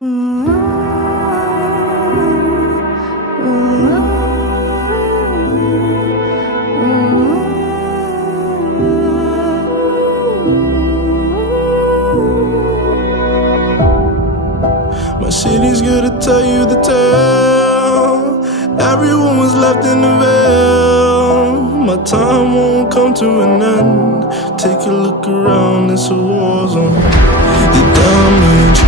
My city's gonna tell you the tale. Everyone was left in the veil. My time won't come to an end. Take a look around, it's a war zone. The damage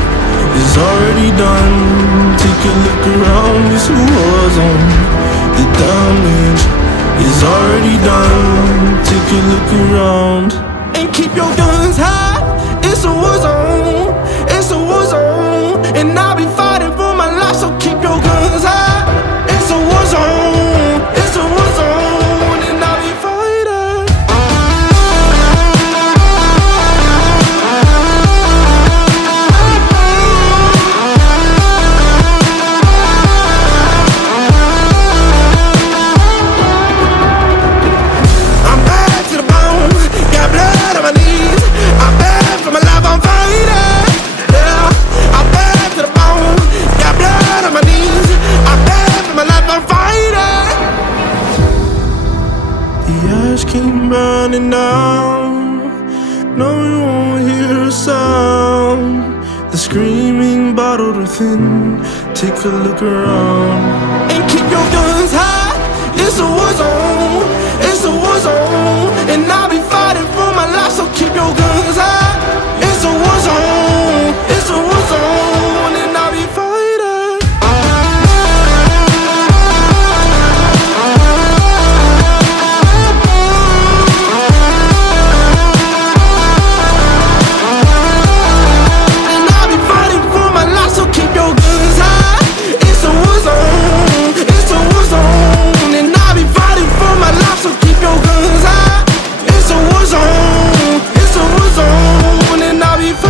is already done. Take a look around, it's a war zone. The damage is already done. Take a look around and keep your guns high. It's a war zone. It's a war zone, and I'll be fighting for my life. So keep your guns high. It's a war zone. It's a war zone, and I'll be fighting. I'm bad to the bone, got blood on my knees. I'm bad for my life, I'm fighting. Yeah, I'm bad to the bone, got blood on my knees. I'm bad for my life, I'm fighting. The ash came burning down. No, you won't hear a sound. The screaming bottled within. Take a look around and keep your guns high. It's a war zone. It's a war zone, and I'll be fighting for my life. So keep your guns high. It's a war zone. It's a war zone, and I'll be fighting. And I'll be fighting for my life. So keep your guns high. It's a war zone. It's a war zone, and I'll be fighting for my life. So keep your guns high. It's a war zone. It's a war zone, and I'll be fighting.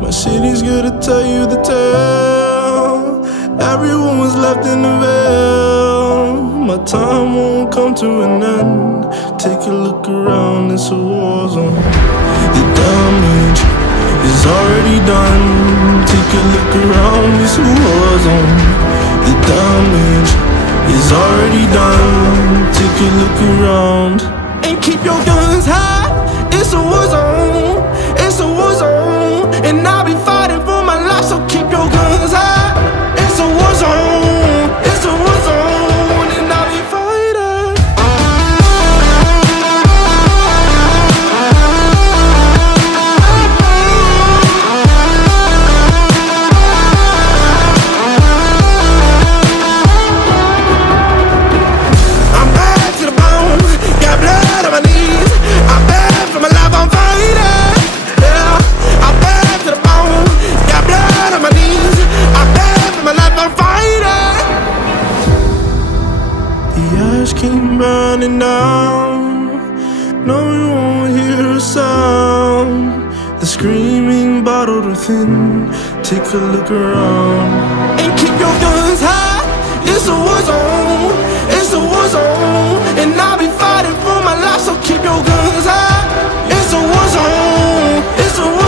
My city's gonna tell you the tale. Everyone was left in the veil. My time won't come to an end. Take a look around, it's a war zone. The damage is already done. Take a look around, it's a war zone. The damage is already done. Take a look around and keep your guns high. It's a war zone. It's a war zone, and I'll be fighting for my life. So keep your guns high. It's a war zone. It's a war zone, and I'll be fighting. I'm bad to the bone, got blood on my knees. I'm bad for my life, I'm fighting. Yeah, I'm bad to the bone, got blood on my knees. I'm bad for my life, I'm fighting. The ash came burning down. No, you won't hear a sound. The screaming bottled within. Take a look around and keep your guns high. It's a war zone. It's a war zone, and I'll be fighting for my life. So keep your guns high. It's a war zone. It's a war